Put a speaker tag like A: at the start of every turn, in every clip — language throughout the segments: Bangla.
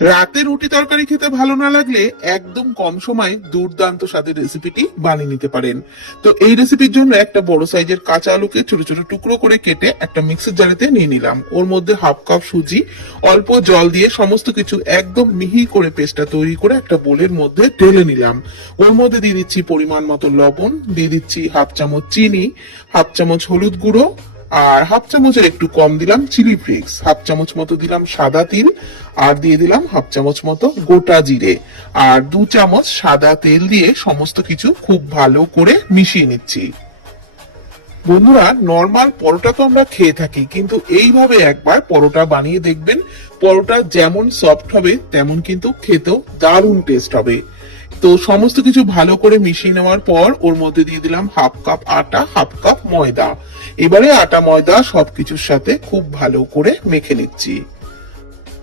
A: রাতে রুটি তরকারি খেতে ভালো না লাগলে একদম কম সময়ে দুর্দান্ত স্বাদের রেসিপিটি বানিয়ে নিতে পারেন। তো এই রেসিপির জন্য একটা বড় সাইজের কাঁচা আলুকে ছোট ছোট টুকরো করে কেটে একটা মিক্সার জারেতে নিয়ে নিলাম। ওর মধ্যে হাফ কাপ সুজি, অল্প জল দিয়ে সমস্ত কিছু একদম মিহি করে পেস্টটা তৈরি করে একটা বোলের মধ্যে ঢেলে নিলাম। ওর মধ্যে দিয়ে দিচ্ছি পরিমাণ মতো লবণ, দিয়ে দিচ্ছি হাফ চামচ চিনি হাফ চামচ হলুদ গুঁড়ো আর হাফ চামচের একটু কম দিলাম চিলি ফ্লেক্স। হাফ চামচ মতো দিলাম সাদা তিল, আর দিয়ে দিলাম হাফ চামচ মতো গোটা জিরে। আর দু চামচ সাদা তেল দিয়ে সমস্ত কিছু খুব ভালো করে মিশিয়ে নিচ্ছি। বন্ধুরা নর্মাল পরোটা তো আমরা খেয়ে থাকি, কিন্তু এইভাবে একবার পরোটা বানিয়ে দেখবেন, পরোটা যেমন সফট হবে, তেমন কিন্তু খেতেও দারুণ টেস্ট হবে। তো সমস্ত কিছু ভালো করে মিশিয়ে নেওয়ার পর, ওর মধ্যে দিয়ে দিলাম হাফ কাপ আটা হাফ কাপ ময়দা। এবারে আটা, ময়দা সবকিছুর সাথে খুব ভালো করে মেখে নিচ্ছি।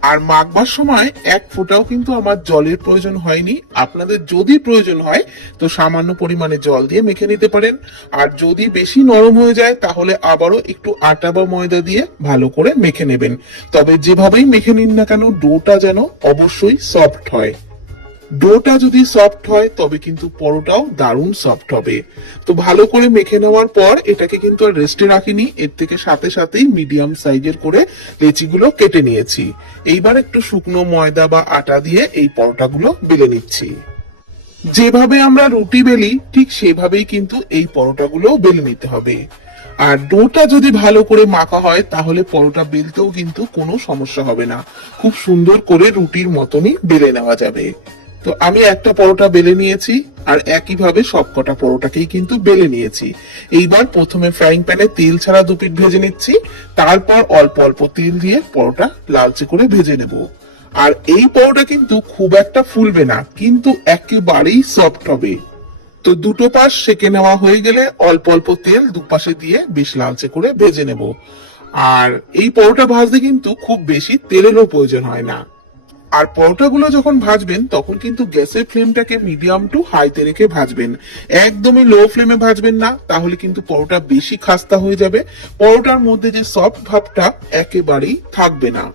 A: আর মাখবার সময় এক ফোঁটাও কিন্তু আমার জলের প্রয়োজন হয়নি। আপনাদের যদি প্রয়োজন হয়, তো সামান্য পরিমাণে জল দিয়ে মেখে নিতে পারেন। আর যদি বেশি নরম হয়ে যায়, তাহলে আবারও একটু আটা বা ময়দা দিয়ে ভালো করে মেখে নেবেন। তবে যেভাবেই মেখে নিন না কেন, ডোটা যেন অবশ্যই সফট হয়। ডোটা যদি সফট হয়, তবে কিন্তু পরোটাও দারুণ সফট হবে। তো ভালো করে মেখে নেওয়ার পর এটাকে কিন্তু আর রেস্টে রাখিনি। এর থেকে সাথে সাথেই মিডিয়াম সাইজের করে লেচিগুলো কেটে নিয়েছি। এইবার একটু শুকনো ময়দা বা আটা দিয়ে এই পরোটাগুলো বেলে নিচ্ছি। যেভাবে আমরা রুটি বেলি, ঠিক সেভাবেই কিন্তু এই পরোটাগুলো বেলে নিতে হবে। আর ডোটা যদি ভালো করে মাখা হয়, তাহলে পরোটা বেলতেও কিন্তু কোনো সমস্যা হবে না। খুব সুন্দর করে রুটির মতনই বেলে নেওয়া যাবে। তো আমি একটা পরোটা বেলে নিয়েছি, আর একইভাবে সবকটা পরোটাকেই কিন্তু বেলে নিয়েছি। এইবার প্রথমে ফ্রাইং প্যানে তেল ছাড়া দুপিট ভেজে নিচ্ছি, তারপর অল্প অল্প তেল দিয়ে পরোটা লালচে করে ভেজে নেব। আর এই পরোটা কিন্তু খুব একটা ফুলবে না, কিন্তু একেবারেই সফট হবে। তো দুটো পাশ সেকে নেওয়া হয়ে গেলে অল্প অল্প তেল দুপাশে দিয়ে বেশ লালচে করে ভেজে নেব। আর এই পরোটা ভাজতে কিন্তু খুব বেশি তেলেরও প্রয়োজন হয় না। আর পরোটাগুলো যখন ভাজবেন, তখন কিন্তু গ্যাসের ফ্লেমটাকে মিডিয়াম টু হাইতে রেখে ভাজবেন। একদমই লো ফ্লেমে ভাজবেন না, তাহলে কিন্তু পরোটা বেশি খাস্তা হয়ে যাবে। পরোটার মধ্যে যে সফট ভাবটা একেবারেই থাকবে না।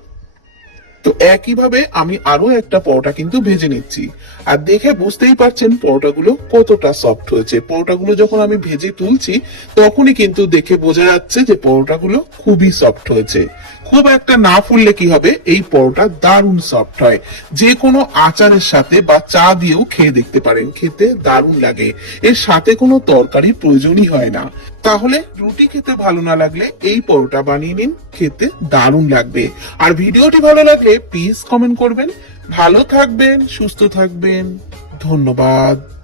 A: তো একইভাবে আমি আরও একটা পরোটা কিন্তু ভেজে নিচ্ছি। আর দেখে বুঝতেই পারছেন পরোটাগুলো কতটা সফট হয়েছে। পরোটাগুলো যখন আমি ভেজে তুলছি, তখনই কিন্তু দেখে বোঝা যাচ্ছে যে পরোটাগুলো খুবই সফট হয়েছে। খুব একটা না ফুললে কি হবে? এই পরোটা দারুণ সফট হয়। যে কোনো আচারের সাথে বা চা দিয়েও খেয়ে দেখতে পারেন। খেতে দারুণ লাগে। এর সাথে কোনো তরকারি প্রয়োজনই হয় না। তাহলে রুটি খেতে ভালো না লাগলে এই পরোটা বানিয়ে নিন, খেতে দারুণ লাগবে। আর ভিডিওটি ভালো লাগলে প্লিজ কমেন্ট করবেন। ভালো থাকবেন, সুস্থ থাকবেন। ধন্যবাদ।